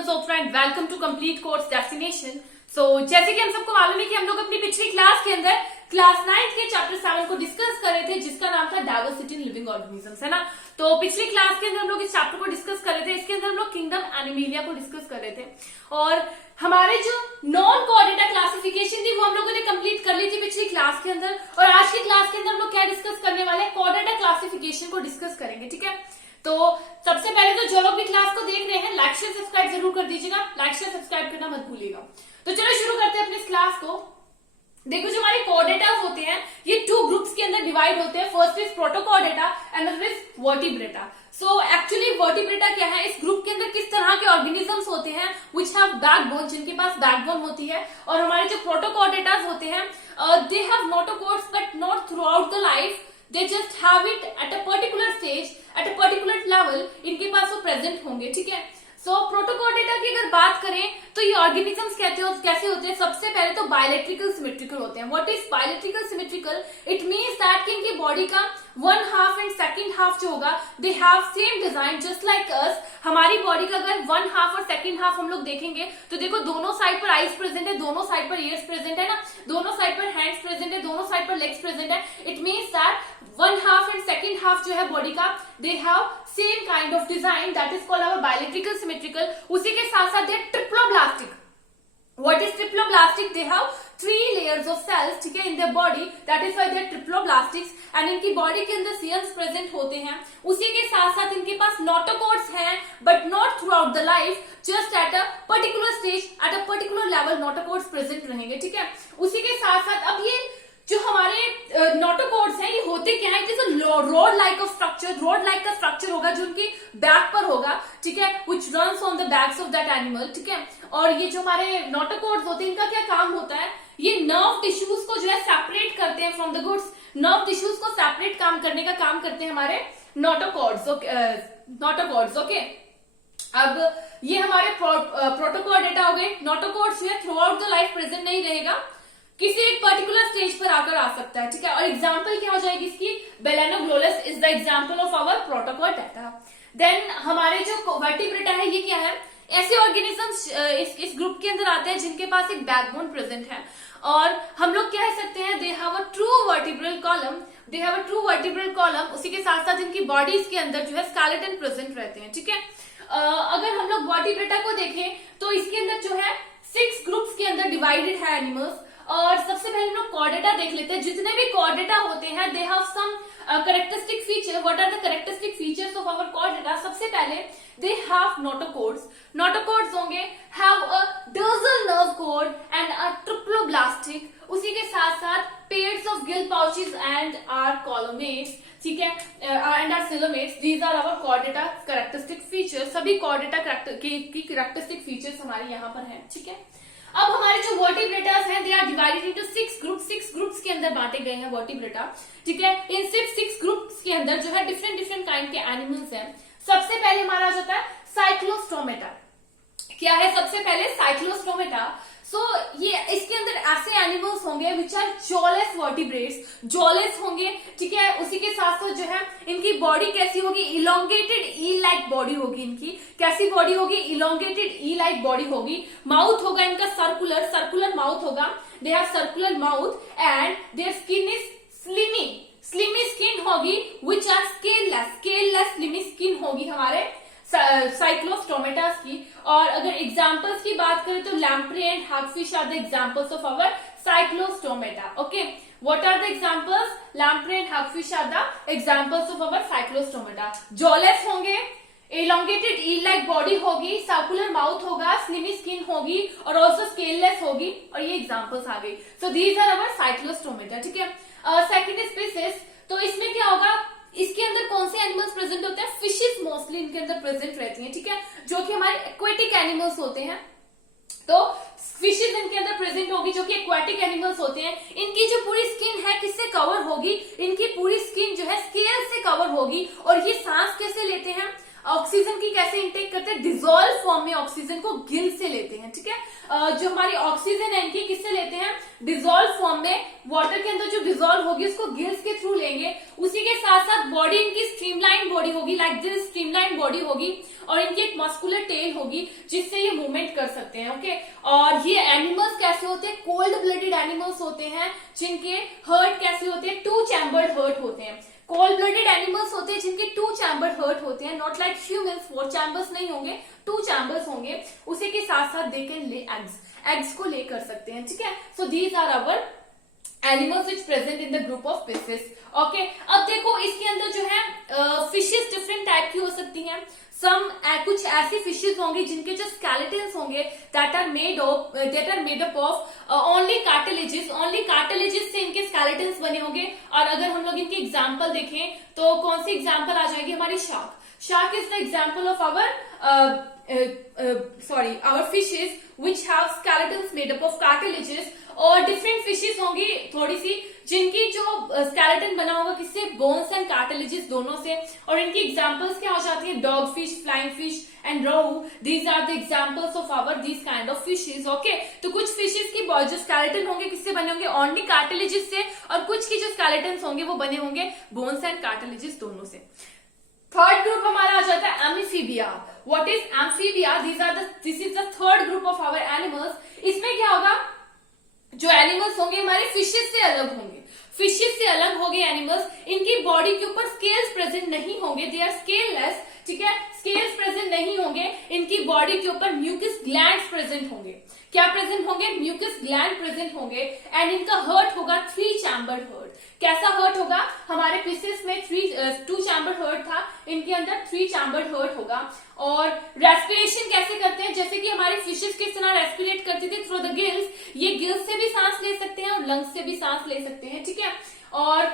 Students of friend, welcome to complete course destination. So जैसे कि हम सबको मालूम है कि हम लोग अपनी पिछली क्लास के अंदर क्लास 9 के चैप्टर 7 को डिस्कस कर रहे थे, जिसका नाम था डाइवर्सिटी इन लिविंग ऑर्गेनिजम्स, है ना। तो पिछली क्लास के अंदर हम लोग इस चैप्टर को डिस्कस कर रहे थे। इसके अंदर हम लोग किंगडम एनिमेलिया को डिस्कस कर रहे थे और हमारे जो नॉन कोऑर्डिनेटा क्लासिफिकेशन थी वो हम लोगों ने कंप्लीट कर ली थी पिछली क्लास के अंदर। और आज की क्लास के अंदर हम लोग क्या डिस्कस करने वाले हैं, कोऑर्डिनेटा क्लासिफिकेशन को डिस्कस करेंगे, ठीक है। तो सबसे पहले तो जो लोग भी क्लास को देख रहे हैं, लाइक शेयर सब्सक्राइब जरूर कर दीजिएगा, लाइक शेयर सब्सक्राइब करना मत भूलिएगा। तो चलो शुरू करते हैं अपनी इस क्लास को। देखो, जो हमारे कोऑर्डिनेटास होते हैं ये 2 ग्रुप्स के अंदर डिवाइड होते हैं। First is protochordata and other is vertebrata. So actually vertebrata क्या है, इस ग्रुप के अंदर किस तरह के ऑर्गेनिजम्स होते हैं विच हैव बैकबोन, जिनके पास बैकबोन होती है। और हमारे जो प्रोटोकोऑर्डिनेटास होते हैं they have notochords but not throughout the life, they just have it at a particular stage, at a particular level, इनके पास वो प्रेजेंट होंगे, ठीक है। सो प्रोटोकोऑर्डिनेटा की अगर बात करें तो ये ऑर्गेनिजम्स कैसे होते हैं। सबसे पहले तो बायोलेट्रिकल सिमेट्रिकल होते हैं। What is bilateral symmetrical? It means that कि इनकी बॉडी का 1/2 एंड 2nd हाफ जो होगा दे have same design just like us. हमारी बॉडी का अगर 1/2 और 2nd हाफ हम लोग देखेंगे तो देखो दोनों साइड पर आईज प्रेजेंट है, दोनों साइड पर ईयर्स प्रेजेंट है ना, दोनों साइड पर हैंड्स प्रेजेंट है, दोनों साइड पर लेग्स प्रेजेंट है। It means that 1/2 and 2nd half जो है बॉडी का they have same kind of design, that is called our bilateral symmetrical. उसी के साथ साथ they triploblastic. What is triploblastic? They have 3 layers of cells, ठीक है, in their body. That is why they are triploblastics. And इनकी body के अंदर cells present होते हैं। उसी के साथ साथ इनके पास नोटोकोर्ड्स हैं but not throughout the life, just at a particular stage, at a particular level notochords present रहेंगे, ठीक है। उसी के साथ साथ अब ये जो हमारे नोटोकोर्ड्स हैं ये होते क्या है, जैसे road like of structure, road like का स्ट्रक्चर होगा जो उनकी बैक पर होगा, ठीक है, which runs on the backs of that animal, ठीक है। और ये जो हमारे नोटोकोर्ड्स होते हैं इनका क्या काम होता है, ये नर्व टिश्यूज को जो है सेपरेट करते हैं from the goods. Nerve tissues को सेपरेट काम करने का काम करते हैं हमारे नोटोकोर्ड्स, ओके। अब ये हमारे प्रोटोकोऑर्डिनेटा हो गए। नोटोकोर्ड्स जो है through out the life present नहीं रहेगा, किसी एक पर्टिकुलर स्टेज पर आकर आ सकता है, ठीक है। और एग्जांपल क्या हो जाएगी इसकी, balanoglossus is the example of our protochordata. Then हमारे जो वर्टिब्रेटा है ये क्या है, ऐसे ऑर्गेनिजम्स इस ग्रुप के अंदर आते हैं जिनके पास एक बैकबोन प्रेजेंट है। और हम लोग कह सकते हैं they have a true vertebral column, they have a true vertebral column. उसी के साथ साथ इनकी बॉडीज के अंदर जो है स्केलेटन प्रेजेंट रहते हैं, ठीक है। अगर हम लोग वर्टिब्रेटा को देखें तो इसके अंदर जो है 6 ग्रुप्स के अंदर डिवाइडेड है एनिमल्स। और सबसे पहले हम लोग कोऑर्डिनेटा देख लेते हैं। जितने भी कोऑर्डिनेटा होते हैं they have some characteristic feature. What are the characteristic features of our कोऑर्डिनेटा? सबसे पहले दे हैव नोटोकोर्ड्स। नोटोकोर्ड्स होंगे have a dorsal nerve cord and a triploblastic. उसी के साथ साथ pairs of gill pouches and are coelomates, ठीक है, and are coelomates. These are our कोऑर्डिनेटा कैरेक्टरिस्टिक फीचर्स। सभी कोऑर्डिनेटा की कैरेक्टरिस्टिक फीचर्स हमारे यहाँ पर हैं, ठीक है। अब हमारे जो वर्टिब्रेटास हैं they are divided into 6 groups. 6 groups के अंदर बांटे गए हैं वर्टिब्रेटा, ठीक है। इन 6 ग्रुप्स के अंदर जो है डिफरेंट काइंड के एनिमल्स हैं। सबसे पहले हमारा आ जाता है साइक्लोस्टोमेटा। क्या है सबसे पहले? साइक्लोस्टोमेटा। सो ये इसके अंदर ऐसे एनिमल्स होंगे which are jawless vertebrates, jawless होंगे, ठीक है। उसी के साथ साथ जो है इनकी बॉडी कैसी होगी, इलोंगेटेड ई लाइक बॉडी होगी इनकी। कैसी बॉडी होगी? इलोंगेटेड ई लाइक बॉडी होगी। माउथ होगा इनका सर्कुलर माउथ होगा। They have circular mouth and their skin is slimy skin होगी which are scaleless slimy skin होगी हमारे साइक्लोस्टोमेटास की। और अगर एग्जांपल्स की बात करें तो lamprey and hagfish are the examples of our cyclostomata, okay. What are the examples? Lamprey and hagfish are the examples of our cyclostomata. Jawless होंगे, एलोंगेटेड ई लाइक बॉडी होगी, सर्कुलर माउथ होगा, slimy skin होगी और also scaleless होगी। और ये examples आ गई। So these are our cyclostomata, ठीक है। सेकंड स्पीसीज, तो इसमें क्या होगा, इसके अंदर कौन से एनिमल्स प्रेजेंट होते हैं? फिशेस मोस्टली इनके अंदर प्रेजेंट रहती हैं, ठीक है, जो कि हमारे एक्वेटिक एनिमल्स होते हैं। तो फिशेस इनके अंदर प्रेजेंट होगी जो कि एक्वेटिक एनिमल्स होते हैं। इनकी जो पूरी स्किन है किससे कवर होगी? इनकी पूरी स्किन जो है स्केल से कवर होगी। और ये सांस कैसे लेते हैं, ऑक्सीजन की कैसे इंटेक करते हैं? डिजोल्व फॉर्म में ऑक्सीजन को गिल से लेते हैं, ठीक है। जो हमारी ऑक्सीजन है इनकी किससे लेते हैं? डिजोल्व फॉर्म में, वाटर के अंदर जो डिजोल्व होगी उसको गिल्स के थ्रू लेंगे। उसी के साथ साथ बॉडी इनकी स्ट्रीमलाइन बॉडी होगी, लाइक दिस स्ट्रीमलाइन बॉडी होगी और इनकी एक मस्कुलर टेल होगी जिससे ये मूवमेंट कर सकते हैं। ओके, और ये एनिमल्स कैसे होते हैं, कोल्ड ब्लडेड एनिमल्स होते हैं जिनके हर्ट कैसे होते हैं, 2 चैम्बर्ड हर्ट होते हैं। कोल्ड ब्लडेड एनिमल्स होते हैं जिनके 2 चैम्बर्ड हर्ट होते हैं, नॉट लाइक ह्यूमंस 4 चैम्बर्स नहीं होंगे, 2 चैम्बर्स होंगे। उसी के साथ साथ दे कैन ले एग्स को ले कर सकते हैं। ठीक है, so these are our animals which present in the group of fishes. Okay, अब देखो इसके अंदर जो है फिशेस डिफरेंट टाइप की हो सकती हैं। कुछ ऐसी फिशेस होंगी जिनके जो स्केलेटन्स होंगे that are made up of only cartilages से इनके स्केलेटन्स बने होंगे। और अगर हम लोग इनकी एग्जांपल देखें तो कौन सी एग्जांपल आ जाएगी हमारी, shark is the example of our fishes which have skeletons made up of cartilages। और डिफरेंट फिशेस होंगी थोड़ी सी जिनकी जो स्केलेटन बना होगा किससे, बोन्स एंड कार्टिलेजेस दोनों से। और इनकी एग्जांपल्स क्या हो जाती है, dog fish, flying fish and rohu. These are the examples of our this kind of fishes. Okay, तो कुछ फिशेस की जो स्केलेटन होंगे किससे बने होंगे, ओनली कार्टिलेजेस से, और कुछ की जो स्केलेटन होंगे वो बने होंगे बोन्स एंड कार्टिलेजेस दोनों से। थर्ड ग्रुप हमारा आ जाता है amphibia. What is amphibia, this is the third group of our animals. इसमें क्या होगा, जो एनिमल्स होंगे हमारे फिशेस से अलग होंगे, फिशेस से अलग होंगे एनिमल्स। इनकी बॉडी के ऊपर स्केल्स प्रेजेंट नहीं होंगे, दे आर स्केललेस। ठीक है, स्केल्स प्रेजेंट नहीं होंगे, इनकी बॉडी के ऊपर म्यूकस ग्लैंड्स प्रेजेंट होंगे। क्या प्रेजेंट होंगे, म्यूकस ग्लैंड प्रेजेंट होंगे। एंड इनका हर्ट होगा 3 चैम्बर्ड हर्ट। कैसा हर्ट होगा, हमारे फिशेस में 2 चैम्बर्ड हर्ट था, इनके अंदर 3 चैम्बर्ड हर्ट होगा। और रेस्पिरेशन कैसे करते हैं, जैसे कि हमारे फिशेस किस तरह रेस्पिरेट करते थे, थ्रू द गिल्स। ये गिल्स से भी सांस ले सकते हैं और लंग्स से भी सांस ले सकते हैं। ठीक है, और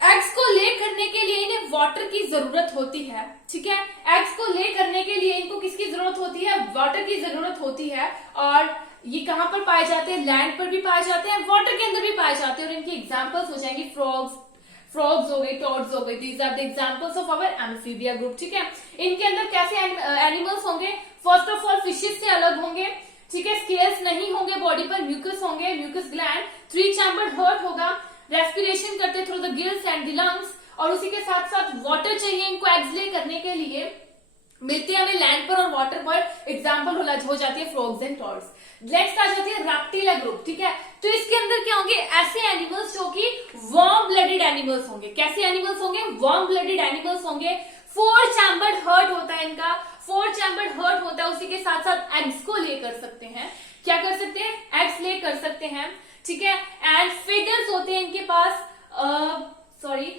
एग्स को ले करने के लिए इन्हें वाटर की जरूरत होती है। ठीक है, एग्स को ले करने के लिए इनको किसकी जरूरत होती है, वाटर की जरूरत होती है। और ये कहां पर पाए जाते हैं, लैंड पर भी पाए जाते हैं, वाटर के अंदर भी पाए जाते हैं। और इनकी एग्जांपल्स हो जाएंगी फ्रॉग्स हो गए, टॉड्स हो गए। These are the examples of our amphibia group. ठीक है, इनके अंदर कैसे एनिमल्स होंगे, फर्स्ट ऑफ ऑल फिशेस से अलग होंगे। ठीक है, स्केल्स नहीं होंगे, बॉडी पर म्यूकस होंगे, म्यूकस ग्लैंड, 3 चैम्बर्ड हर्ट होगा, रेस्पिरेशन करते through the gills and the lungs. और उसी के साथ साथ वाटर चाहिए इनको एग्स ले करने के लिए, मिलते हैं हमें लैंड पर और वाटर पर। एग्जाम्पल हो जाती है फ्रॉग्स एंड टॉड्स। नेक्स्ट आ जाती है रैप्टिला ग्रुप। ठीक है, तो इसके अंदर क्या होंगे, ऐसे एनिमल्स जो कि वार्म ब्लडेड एनिमल्स होंगे। कैसे एनिमल्स होंगे, वार्म ब्लडेड एनिमल्स होंगे। 4 चैम्बर्ड हर्ट होता है इनका, 4 चैम्बर्ड हर्ट होता है। उसी के साथ साथ एग्स को ले कर सकते हैं, क्या कर सकते हैं, एग्स ले कर सकते हैं। ठीक है, एंड फीडर्स होते हैं इनके पास।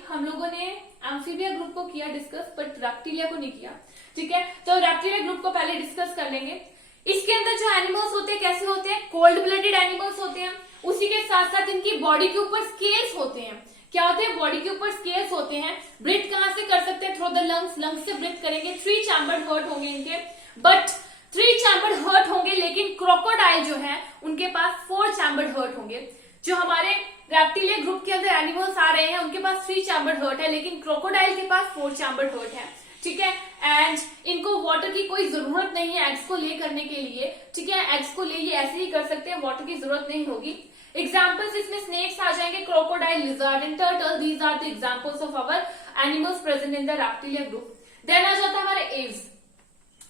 हम लोगों ने एम्फीबिया ग्रुप को किया डिस्कस, बट रेप्टिलिया को नहीं किया। ठीक है, तो रेप्टिलिया ग्रुप को पहले डिस्कस कर लेंगे। इसके अंदर जो एनिमल्स होते हैं कैसे होते हैं, कोल्ड ब्लडेड एनिमल्स होते हैं। उसी के साथ साथ इनकी बॉडी के ऊपर स्केल्स होते हैं। क्या होते हैं, बॉडी के ऊपर स्केल्स होते हैं। ब्रीथ कहां से कर सकते हैं, थ्रू द लंग्स, लंग्स से ब्रीथ करेंगे। 3 चैम्बर्ड हर्ट होंगे इनके, बट 3 चैम्बर्ड हर्ट होंगे, लेकिन क्रोकोडाइल जो है उनके पास 4 चैम्बर्ड हर्ट होंगे। जो हमारे रेप्टिलिया ग्रुप के अंदर एनिमल्स आ रहे हैं उनके पास 3 चैम्बर्ड हर्ट है, लेकिन क्रोकोडाइल के पास 4 चैम्बर्ड हर्ट है। ठीक है, एंड इनको वाटर की कोई जरूरत नहीं है एग्स को ले करने के लिए। ठीक है, एग्स को ले ये ऐसे ही कर सकते हैं, वाटर की जरूरत नहीं होगी। एग्जाम्पल्स इसमें स्नेक्स आ जाएंगे, crocodile, lizard and turtle. These are the examples of our animals present in the reptilia group. Then आ जाता है हमारे एव्स।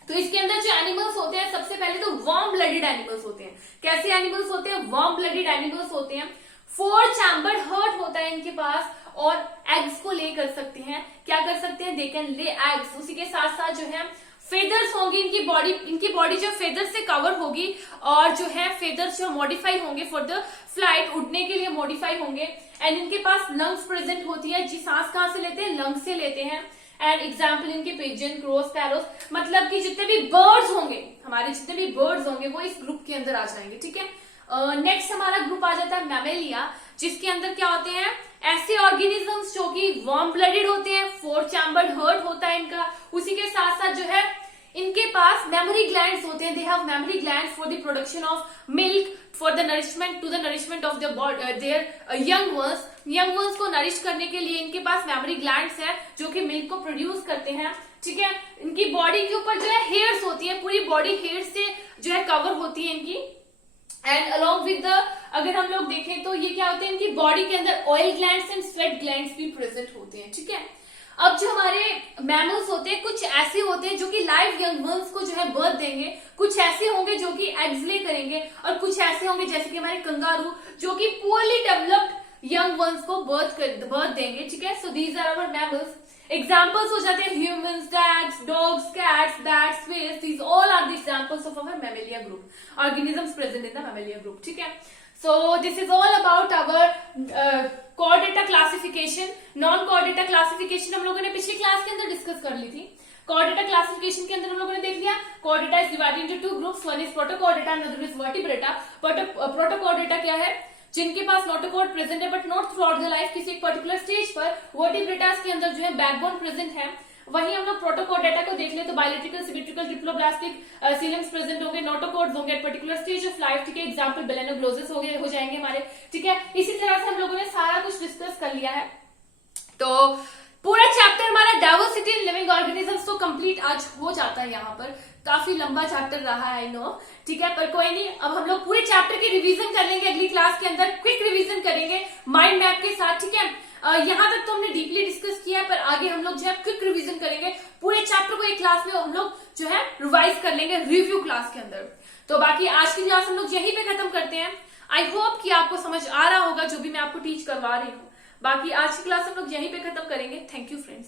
तो इसके अंदर जो एनिमल्स होते हैं, सबसे पहले तो वार्म ब्लडेड एनिमल्स होते हैं। कैसे एनिमल्स होते हैं, वार्म ब्लडेड एनिमल्स होते हैं। 4 चैम्बर्ड हर्ट होता है इनके पास और एग्स को ले कर सकते हैं। क्या कर सकते हैं, दे कैन ले एग्स। उसी के साथ साथ जो है फेदर्स होंगी इनकी बॉडी जो फेदर्स से कवर होगी, और जो है फेदर्स जो मॉडिफाई होंगे फॉर द फ्लाइट, उड़ने के लिए मॉडिफाई होंगे। एंड इनके पास लंग्स प्रेजेंट होती है, जी सांस कहां से लेते हैं, लंग्स से लेते हैं। एंड एग्जाम्पल इनके पिजन, क्रो, स्पैरोस, मतलब कि जितने भी बर्ड्स होंगे, हमारे जितने भी बर्ड्स होंगे वो इस ग्रुप के अंदर आ जाएंगे। ठीक है, नेक्स्ट हमारा ग्रुप आ जाता है मैमेलिया, जिसके अंदर क्या होते हैं, ऐसे ऑर्गेनिजम्स जो कि वार्म ब्लडेड होते हैं, 4 चैम्बर्ड हर्ट होता है इनका। उसी के साथ साथ जो है इनके पास मेमोरी ग्लैंड्स होते हैं, they have mammary glands for the production of milk, for the nourishment, to the nourishment of their young ones को नरिश करने के लिए इनके पास मेमोरी ग्लैंड्स है जो कि मिल्क को प्रोड्यूस करते हैं। ठीक है, इनकी बॉडी के ऊपर जो है हेयर्स होती है, पूरी बॉडी हेयर से जो है कवर होती है इनकी। एंड अलॉन्ग विद द, अगर हम लोग देखें तो ये क्या होते हैं, इनकी बॉडी के अंदर oil glands and sweat glands भी प्रेजेंट होते हैं। ठीक है, अब जो हमारे मैमल्स होते हैं कुछ ऐसे होते हैं जो कि लाइव यंग वंस को जो है बर्थ देंगे, कुछ ऐसे होंगे जो कि एग्स ले करेंगे, और कुछ ऐसे होंगे जैसे कि हमारे कंगारू जो कि पुअरली डेवलप्ड यंग वंस को बर्थ देंगे, ठीक है। So these are our mammals. Examples हो जाते हैं humans, dogs, dogs, cats, bats, whales, these all are the examples of our mammalia group, organisms present in the mammalia group, ठीक है। So this is all about our chordata classification. Non chordata classification हम लोगों ने पिछली class के अंदर discuss कर ली थी। Chordata classification के अंदर हम लोगों ने देख लिया chordata is divided into two groups, one is protochordata and another is vertebrata. Protochordata क्या है? जिनके पास नोटोकॉर्ड प्रेजेंट है but not throughout the life, किसी एक पर्टिकुलर स्टेज पर। वर्टिब्रेटास के अंदर जो है बैकबोन प्रेजेंट है। वहीं हम लोग प्रोटोकॉर्डेटा को देख ले तो बायोलिटिकल, सिमेट्रिकल, डिप्लोब्लास्टिक सीलम्स प्रेजेंट होंगे, नोटोकॉर्ड्स होंगे at particular stage of life, ठीक है। एग्जांपल बेलेनोग्लोसिस हो जाएंगे हमारे, ठीक है। इसी तरह से हम लोगों ने सारा कुछ डिस्कस कर लिया है। तो पूरा चैप्टर हमारा डाइवर्सिटी इन लिविंग ऑर्गेनिजम्स तो कंप्लीट आज हो जाता है। यहाँ पर काफी लंबा चैप्टर रहा है, आई नो, ठीक है, पर कोई नहीं। अब हम लोग पूरे चैप्टर की रिवीजन कर लेंगे अगली क्लास के अंदर, क्विक रिवीजन करेंगे माइंड मैप के साथ, ठीक है। यहाँ तक तो हमने डीपली डिस्कस किया, पर आगे हम लोग जो है क्विक रिवीजन करेंगे पूरे चैप्टर को। एक क्लास में हम लोग जो है रिवाइज कर लेंगे रिव्यू क्लास के अंदर। तो बाकी आज की क्लास हम लोग यहीं पे खत्म करते हैं। आई होप कि आपको समझ आ रहा होगा जो भी मैं आपको टीच करवा रही हूँ। बाकी आज की क्लास हम लोग यहीं पे खत्म करेंगे। Thank you friends.